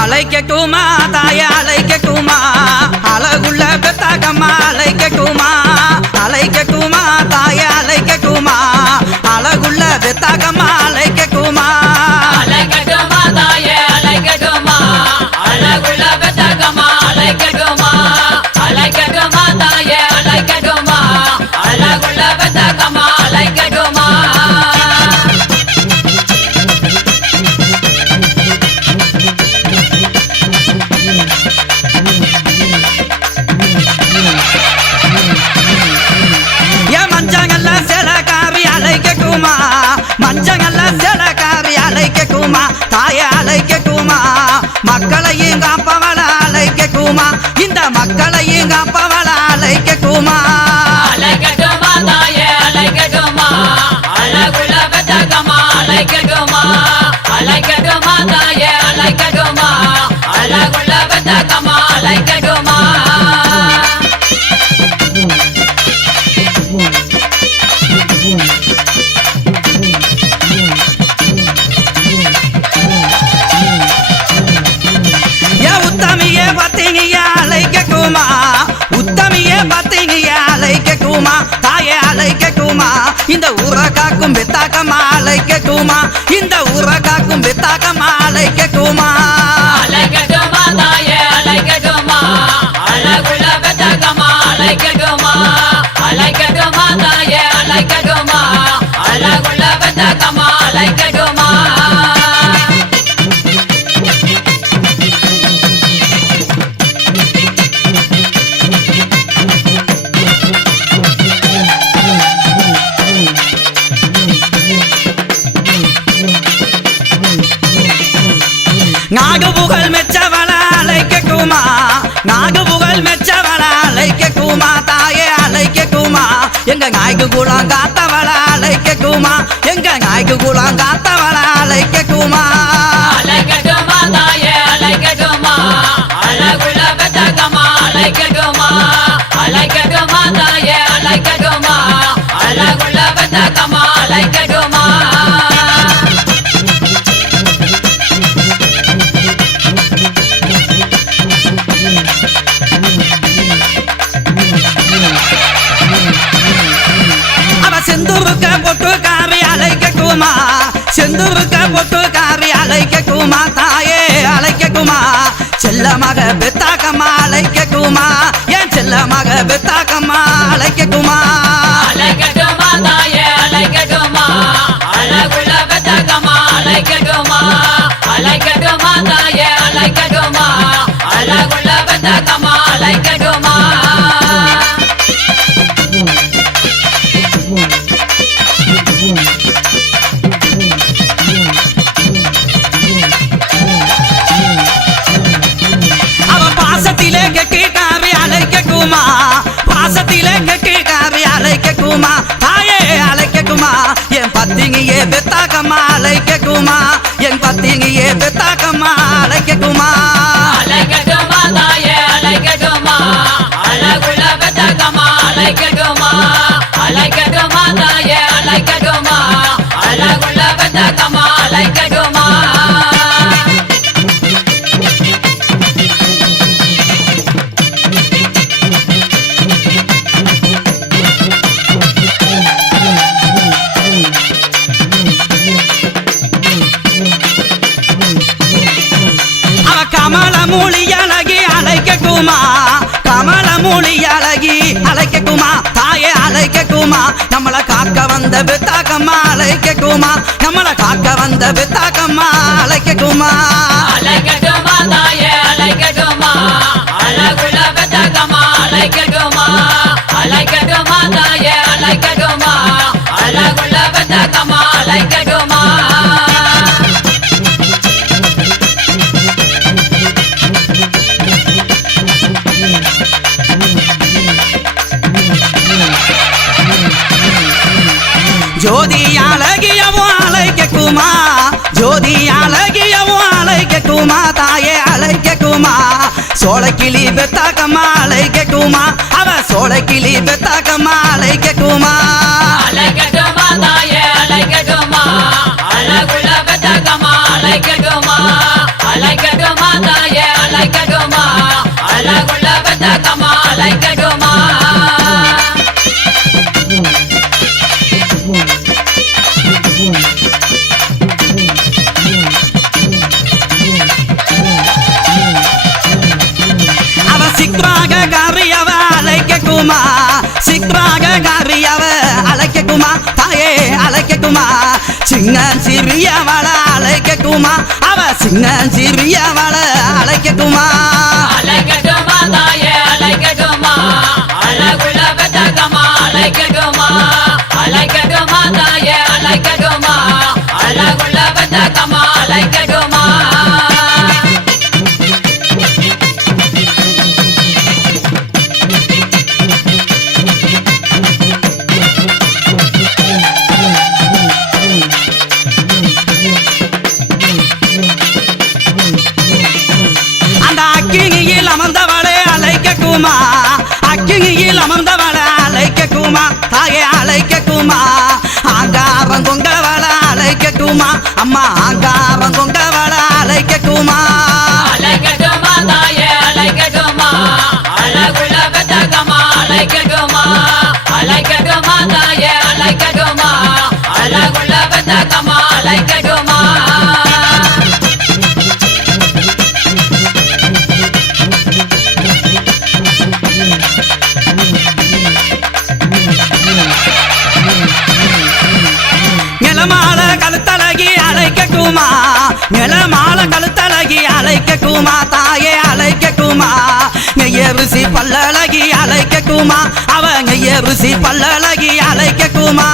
அலைக்கட்டுமா தாய அலைக்கட்டுமா அழகுள்ள பெத்தாக்கம்மா அலைக்கட்டுமா அலைக்கட்டுமா தாய அலைக்கட்டுமா அழகுள்ள பெத்தாக்கம்மா அலைக்கட்டுமா அலைக்கட்டுமா தாய அலைக்கட்டுமா அழகுள்ள பெத்தாக்கம்மா அலைக்கட்டுமா அலைக்கட்டுமா தாய அலைக்கட்டுமா அழகுள்ள பெத்தாக்கம்மா அலைக்கட்டுமா மஞ்சங்கல்ல செலக்காரி அலைக்கட்டுமா தாய அலைக்கட்டுமா மக்களையும் காப்பவள அலைக்கட்டுமா இந்த மக்களையும் காப்பவள அலைக்கட்டுமா அலைக்கட்டுமா தாய அலைக்கட்டுமா அழகுள்ள பெத்தாக்கம்மா அலைக்கட்டுமா அலைக்கட்டுமா தாய அலைக்கட்டுமா அழகுள்ள பெத்தாக்கம்மா அலைக்கட்டுமா அலைக்கட்டுமா உத்தமியே பத்தினியே அலைக்கட்டுமா தாயே அலைக்கட்டுமா இந்த ஊரை காக்கும் பெத்தாக்கம்மா அலைக்கட்டுமா இந்த ஊரை காக்கும் பெத்தாக்கம்மா அலைக்கட்டுமா அலைக்கட்டுமா தாயே அலைக்கட்டுமா அழகுள்ள பெத்தாக்கம்மா அலைக்கட்டுமா அலைக்கட்டுமா தாயே அலைக்கட்டுமா அழகுள்ள பெத்தாக்கம்மா அலைக்கட்டுமா நாகபுகழ் மெச்சவள அலைக்கட்டுமா நாகபுகழ் மெச்சவள அலைக்கட்டுமா தாயே அலைக்கட்டுமா எங்க நாய்க்கு குளம் காத்தவள அலைக்கட்டுமா எங்க நாய்க்கு குளம் காத்தவள அலைக்கட்டுமா அலைக்கட்டுமா தாயே அலைக்கட்டுமா அழகுள்ள பெத்தாக்கம்மா அலைக்கட்டுமா அலைக்கட்டுமா தாயே அலைக்கட்டுமா அழகுள்ள பெத்தாக்கம்மா அலைக்கட்டுமா செந்தூருக்க பொட்டுக்காரி அலைக்கட்டுமா செந்தூருக்க பொட்டுக்காரி அலைக்கட்டுமா தாயே அலைக்கட்டுமா செல்ல மக பெத்தாக்கம்மா அலைக்கட்டுமா என் செல்ல மக பெத்தாக்கம்மா அலைக்கட்டுமா அலைக்கட்டுமா தாயே அலைக்கட்டுமா அழகுள்ள பெத்தாக்கம்மா அலைக்கட்டுமா அலைக்கட்டுமா தாயே அலைக்கட்டுமா அழகுள்ள பெத்தாக்கம்மா அலைக்கட்டுமா பாசத்திலே கெட்டிக்காரி அலைக்கட்டுமா பாசத்திலே கெட்டிக்காரி அலைக்கட்டுமா தாயே அலைக்கட்டுமா என் பத்தினியே பெத்தாக்கம்மா அலைக்கட்டுமா என் பத்தினியே பெத்தாக்கம்மா அலைக்கட்டுமா அலைக்கட்டுமா தாயே அலைக்கட்டுமா அழகுள்ள பெத்தாக்கம்மா அலைக்கட்டுமா அலைக்கட்டுமா தாயே அலைக்கட்டுமா அழகுள்ள பெத்தாக்கம்மா அலைக்கட்டுமா கமல மூலி அழகி அலைக்கட்டுமா கமல மூலி அழகி அலைக்கட்டுமா தாயே அலைக்கட்டுமா நம்மள காக்க வந்த பெத்தாக்கம்மா அலைக்கட்டுமா நம்மள காக்க வந்த பெத்தாக்கம்மா அலைக்கட்டுமா அலைக்கட்டுமா தாயே அலைக்கட்டுமா அழகுள்ள பெத்தாக்கம்மா அலைக்கட்டுமா அலைக்கட்டுமா தாயே அலைக்கட்டுமா அழகுள்ள பெத்தாக்கம்மா அலைக்கட்டுமா ஜோதி அழகியவும் அலைக்கட்டுமா ஜோதி அழகியவும் அழைக்கட்டுமா தாயே அழைக்கட்டுமா சோழக்கிளி பெத்தாக்கம்மா அழைக்கட்டுமா அவ சோழக்கிளி பெத்தாக்கம்மா அழைக்கட்டுமா அழைக்கட்டுமா தாயே அழைக்கட்டுமா அழகுள்ள பெத்தகம்மா அழைக்கட்டுமா அழைக்கட்டுமா தாயே அழைக்கட்டுமா அழகுள்ள பெத்தகம்மா அழைக்கட்டுமா அவ சிக்ராக காரியவ அழைக்கட்டுமா சிக்ராக காரியவ அழைக்கட்டுமா தாயே அழைக்கட்டுமா சிங்கன் சிறியவள அழைக்கட்டுமா அவ சிங்கன் சிறியவள அழைக்கட்டுமா அழைக்கட்டுமா தாயே அழைக்கட்டுமா அழகுள்ள பெத்தகம்மா அழைக்கட்டுமா அழைக்கட்டுமா தாயே அழைக்கட்டுமா அழகுள்ள பெத்தகம்மா அழைக்கட்டுமா அந்த அக்கினியில் அமர்ந்தவளே அழைக்கட்டுமா அக்கினியில் அமர்ந்தவளை அழைக்கட்டுமா தாயே அழைக்கட்டுமா ஆங்காரம் கொங்கவள அழைக்கட்டுமா அம்மா ஆங்காரம் கொங்கவள அழைக்கட்டுமா அழைக்கட்டுமா தாயே அழைக்கட்டுமா அழகுள்ள பெத்தகம்மா அழைக்கட்டுமா அழைக்கட்டுமா தாயே அழைக்கட்டுமா அழகுள்ள பெத்தகம்மா அழைக்கட்டுமா நிலமால கழுத்தழகி அழைக்கட்டுமா நிலமால கழுத்தழகி அழைக்கட்டுமா தாயே அழைக்கட்டுமா நெய்ய ருசி பல்லழகி அழைக்கட்டுமா அவ நெய்ய ருசி பல்லழகி அழைக்கட்டுமா